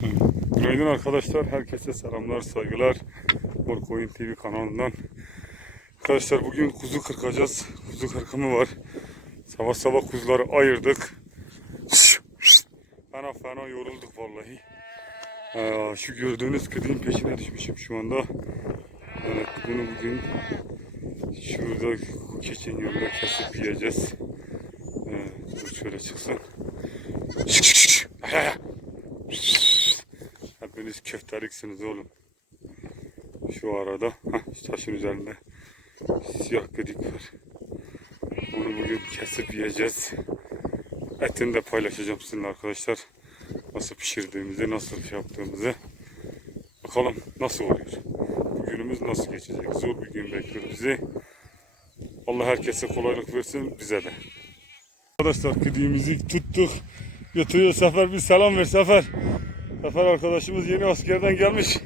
Günaydın arkadaşlar. Herkese selamlar, saygılar. Morkoyun TV kanalından. Arkadaşlar bugün kuzu kırkacağız. Kuzu kırkımı var. Sabah sabah kuzuları ayırdık. Fena fena yorulduk vallahi. Aa, şu gördüğünüz kediğin peşine düşmüşüm şu anda. Evet bunu bugün şurada keçin yolunda kesip yiyeceğiz. Ee, şöyle çıksın. Hepiniz köfteliksiniz oğlum. Şu arada heh, taşın üzerinde siyah gedik var. Onu bugün kesip yiyeceğiz. Etini de paylaşacağım sizinle arkadaşlar. Nasıl pişirdiğimizi, nasıl şey yaptığımızı. Bakalım nasıl oluyor. Bugünümüz nasıl geçecek? Zor bir gün bekliyor bizi. Allah herkese kolaylık versin, bize de. Arkadaşlar kediğimizi tuttuk. Götürüyor Sefer bir selam ver Sefer. Sefer arkadaşımız yeni askerden gelmiş.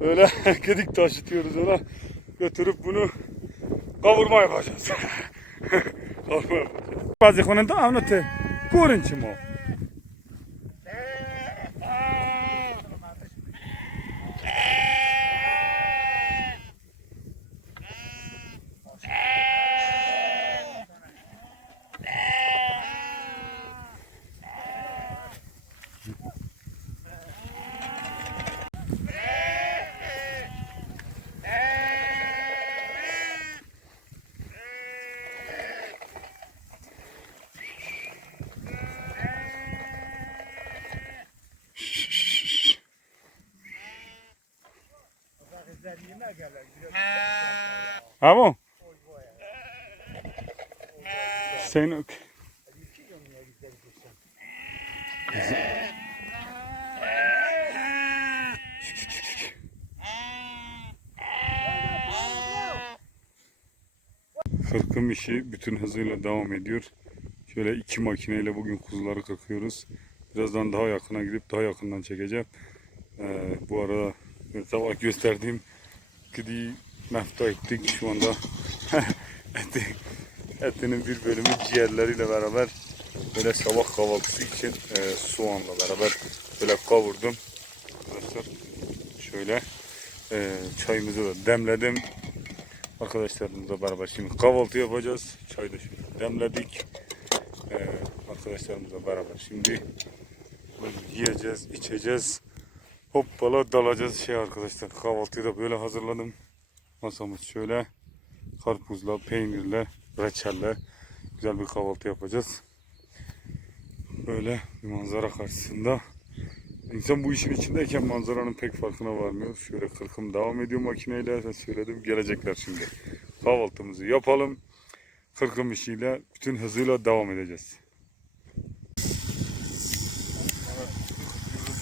Öyle kedik taşıtıyoruz ona. Götürüp bunu kavurma yapacağız. kavurma yapacağız. Bazı konuda anlatı. Kurun çimo. Amo. Sen Kırkım işi bütün hızıyla devam ediyor. Şöyle iki makineyle bugün kuzuları kırkıyoruz. Birazdan daha yakına gidip daha yakından çekeceğim. Ee, bu arada sabah gösterdiğim kediyi mefta ettik. Şu anda eti, etinin bir bölümü ciğerleriyle beraber böyle sabah kahvaltısı için e, soğanla beraber böyle kavurdum. Arkadaşlar şöyle e, çayımızı da demledim. Arkadaşlarımızla beraber şimdi kahvaltı yapacağız. Çay da şöyle demledik. E, arkadaşlarımızla beraber şimdi yiyeceğiz, içeceğiz. Hoppala dalacağız şey arkadaşlar. Kahvaltıyı da böyle hazırladım. Masamız şöyle. Karpuzla, peynirle, reçelle güzel bir kahvaltı yapacağız. Böyle bir manzara karşısında. İnsan bu işin içindeyken manzaranın pek farkına varmıyor. Şöyle kırkım devam ediyor makineyle. Söyledim gelecekler şimdi. Kahvaltımızı yapalım. Kırkım işiyle bütün hızıyla devam edeceğiz. Evet,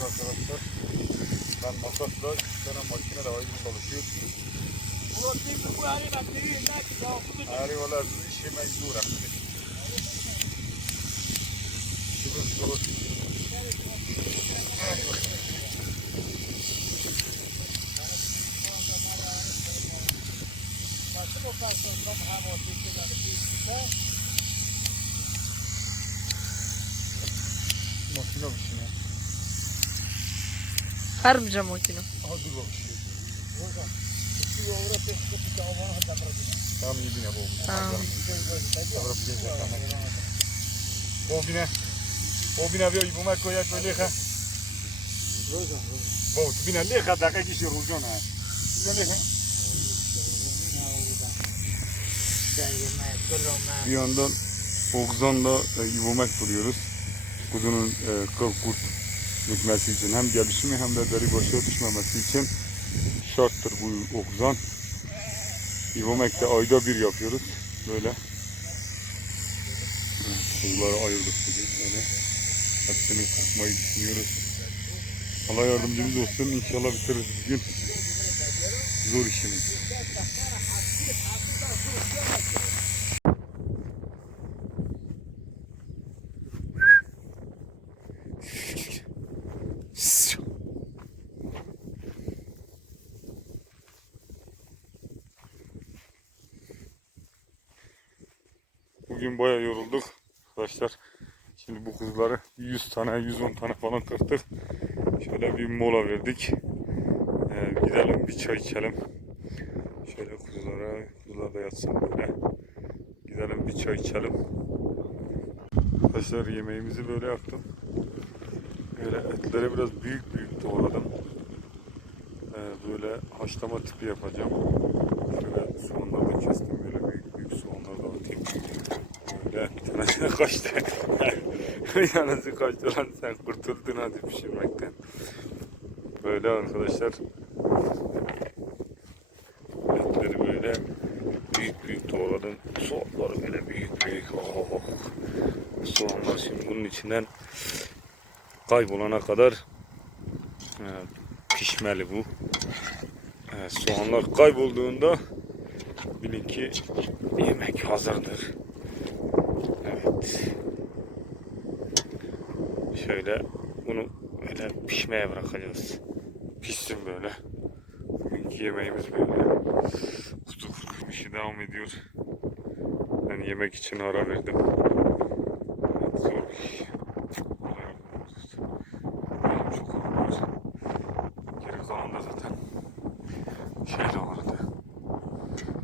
arkadaşlar. Ben makasla iki tane makine de ayrı çalışıyor. Arriva işi mecbur Şimdi zor. Makine bir şey ya. Harbice makine. Hadi bak. Tamam iyi bine bu. Tamam. Bobine. Bobine vio ibu meko jak me lecha. Bo, tu bine lecha da kaki się różniona. Bine lecha. Bir yandan Oğuzhan'la e, ivomek vuruyoruz. Kuzunun e, kıl kurt gitmesi için hem gelişimi hem de deri başa düşmemesi için şarttır bu Oğuzhan. İvomek de ayda bir yapıyoruz. Böyle. Kuzuları ayırdık bugün böyle. Hepsini kırpmayı düşünüyoruz. Allah yardımcımız olsun. İnşallah bitiririz bugün. Zor işimiz. Bugün yorulduk arkadaşlar. Şimdi bu kuzuları 100 tane, 110 tane falan kırdık. Şöyle bir mola verdik. Ee, gidelim bir çay içelim. Şöyle kuzulara, kuzular da yatsın böyle. Gidelim bir çay içelim. Arkadaşlar yemeğimizi böyle yaptım. Böyle etleri biraz büyük büyük doğradım. Ee, böyle haşlama tipi yapacağım. Şöyle soğanları da kestim böyle büyük büyük soğanları da atayım. Tanesi kaçtı. Yanısı kaçtı lan sen kurtuldun hadi pişirmekten. Böyle arkadaşlar. Etleri böyle büyük büyük doğradım. Soğanları böyle büyük büyük. Oh. Soğanlar şimdi bunun içinden kaybolana kadar e, pişmeli bu. E, soğanlar kaybolduğunda bilin ki yemek hazırdır. Şöyle bunu böyle pişmeye bırakacağız. Pişsin böyle. Bugünkü yemeğimiz böyle. Kutu işi devam ediyor. Ben yemek için ara verdim. Evet, zor iş. Kolay olmaz. Benim çok ağrıyor. Geri kalan da zaten şeyle vardı.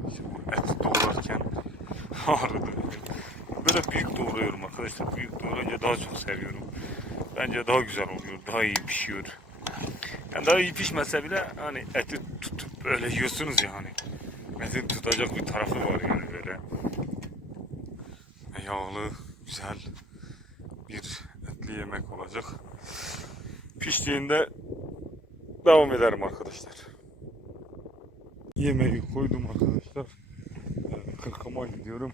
İşte bu et doğrarken ağrıdı. Böyle büyük doğruyorum arkadaşlar. Büyük doğrayınca daha çok seviyorum. Bence daha güzel oluyor. Daha iyi pişiyor. Yani daha iyi pişmese bile hani eti tutup böyle yiyorsunuz ya hani. Etin tutacak bir tarafı var yani böyle. Yağlı, güzel bir etli yemek olacak. Piştiğinde devam ederim arkadaşlar. Yemeği koydum arkadaşlar. Kırkama gidiyorum.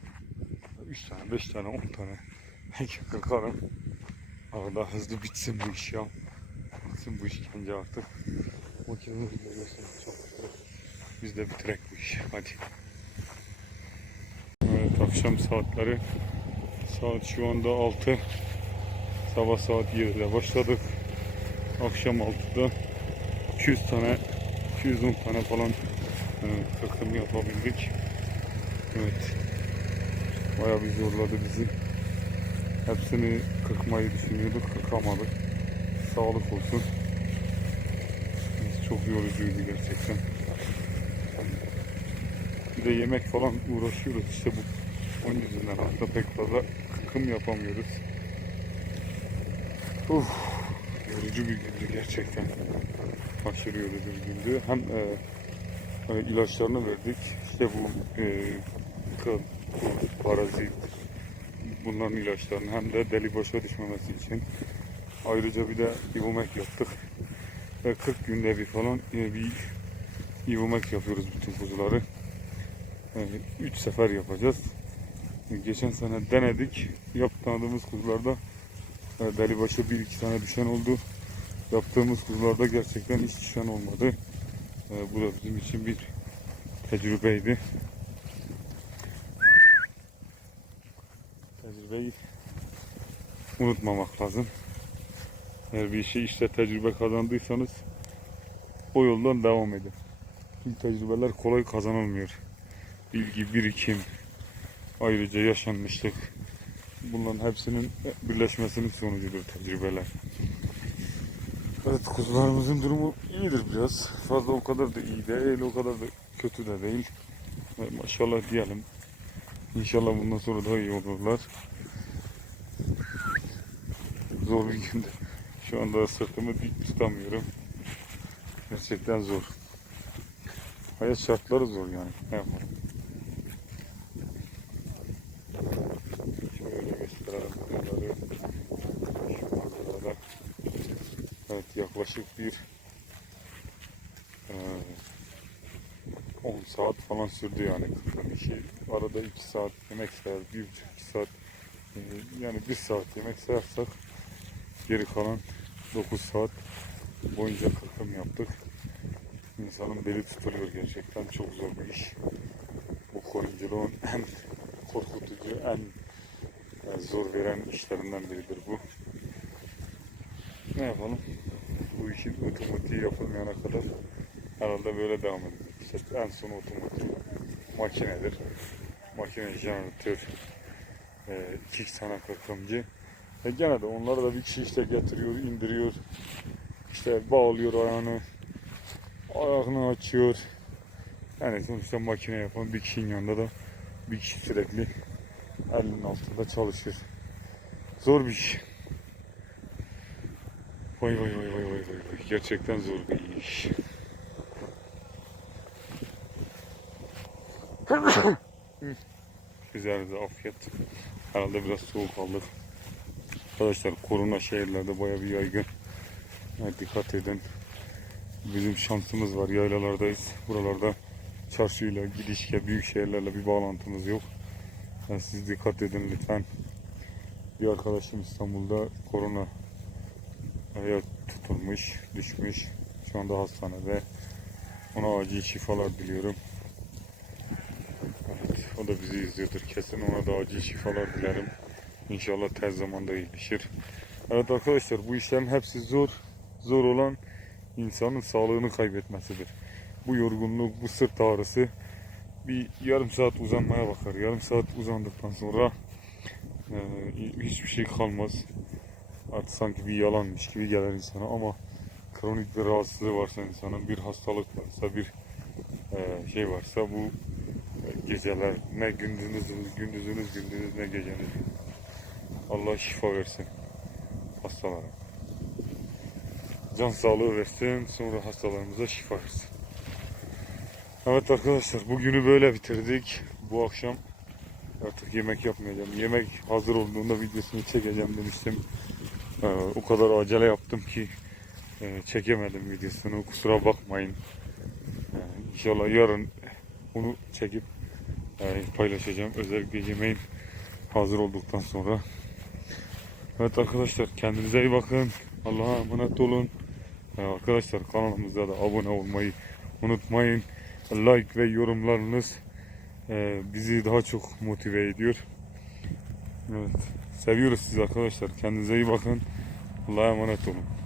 3 tane, 5 tane, 10 tane belki kırkarım. Arada hızlı bitsin bu iş ya. Bitsin bu işkence artık. Çok güzel. Biz de bitirek bu işi. Hadi. Evet akşam saatleri. Saat şu anda 6. Sabah saat 7'de başladık. Akşam 6'da 200 tane 210 tane falan e, kırkım yapabildik. Evet. Bayağı bir zorladı bizi. Hepsini kırkmayı düşünüyorduk, kırkamadık. Sağlık olsun. Çok yorucuydu gerçekten. Bir de yemek falan uğraşıyoruz işte bu. Onun yüzünden hatta pek fazla kıkım yapamıyoruz. Uf, yorucu bir gündü gerçekten. Aşırı yorucu bir gündü. Hem e, e, ilaçlarını verdik. İşte bu e, kıl, parazit, bunların ilaçlarını hem de deli başa düşmemesi için. Ayrıca bir de ivomek yaptık. Ve 40 günde bir falan e, bir ivomek yapıyoruz bütün kuzuları. 3 sefer yapacağız. E, Geçen sene denedik. Yaptığımız kuzularda e, deli başa bir iki tane düşen oldu. Yaptığımız kuzularda gerçekten hiç düşen olmadı. E, Bu da bizim için bir tecrübeydi. Tecrübeyi unutmamak lazım. Eğer bir işi işte tecrübe kazandıysanız o yoldan devam edin. Çünkü tecrübeler kolay kazanılmıyor. Bilgi, birikim, ayrıca yaşanmışlık. Bunların hepsinin birleşmesinin sonucudur tecrübeler. Evet kuzularımızın durumu iyidir biraz. Fazla o kadar da iyi değil, o kadar da kötü de değil. Maşallah diyelim. İnşallah bundan sonra daha iyi olurlar. Zor bir gündü. Şu anda sırtımı dik tutamıyorum. Gerçekten zor. Hayat şartları zor yani. Ne yapalım? Şöyle gösterelim buraları. Şu manzarada. Evet yaklaşık bir eee, 10 saat falan sürdü yani kırkım işi. Arada 2 saat yemek sayar, 1,5-2 saat yani 1 saat yemek sayarsak geri kalan 9 saat boyunca kırkım yaptık. İnsanın beli tutuluyor gerçekten çok zor bir iş. Bu koyunculuğun en korkutucu, en zor veren işlerinden biridir bu. Ne yapalım? Bu işin otomatiği yapılmayana kadar herhalde böyle devam edecek. İşte en son otomatik makinedir. Makine jeneratör, e, iki tane kırkımcı. E gene de onları da bir kişi işte getiriyor, indiriyor. İşte bağlıyor ayağını. Ayağını açıyor. Yani sonuçta makine yapan bir kişinin yanında da bir kişi sürekli elinin altında çalışır. Zor bir iş. Vay vay vay vay vay vay. Gerçekten zor bir iş. De afiyet. Herhalde biraz soğuk aldık. Arkadaşlar korona şehirlerde baya bir yaygın. Yani dikkat edin. Bizim şansımız var yaylalardayız. Buralarda çarşıyla, gidişle, büyük şehirlerle bir bağlantımız yok. Yani siz dikkat edin lütfen. Bir arkadaşım İstanbul'da korona aya tutulmuş, düşmüş. Şu anda hastanede. Ona acil şifalar diliyorum. O da bizi izliyordur kesin. Ona da acil şifalar dilerim. İnşallah tez zamanda iyileşir. Evet arkadaşlar bu işlerin hepsi zor. Zor olan insanın sağlığını kaybetmesidir. Bu yorgunluk, bu sırt ağrısı bir yarım saat uzanmaya bakar. Yarım saat uzandıktan sonra e, hiçbir şey kalmaz. Artık sanki bir yalanmış gibi gelir insana ama kronik bir rahatsızlığı varsa insanın bir hastalık varsa bir e, şey varsa bu geceler ne gündüzünüz gündüzünüz gündüzünüz ne geceniz Allah şifa versin hastalara. Can sağlığı versin sonra hastalarımıza şifa versin. Evet arkadaşlar bugünü böyle bitirdik. Bu akşam artık yemek yapmayacağım. Yemek hazır olduğunda videosunu çekeceğim demiştim. Ee, o kadar acele yaptım ki e, çekemedim videosunu. Kusura bakmayın. Ee, inşallah yarın onu çekip e, paylaşacağım. Özellikle yemeğin hazır olduktan sonra. Evet arkadaşlar kendinize iyi bakın. Allah'a emanet olun. Ee, arkadaşlar kanalımıza da abone olmayı unutmayın. Like ve yorumlarınız e, bizi daha çok motive ediyor. Evet. Seviyoruz sizi arkadaşlar. Kendinize iyi bakın. Allah'a emanet olun.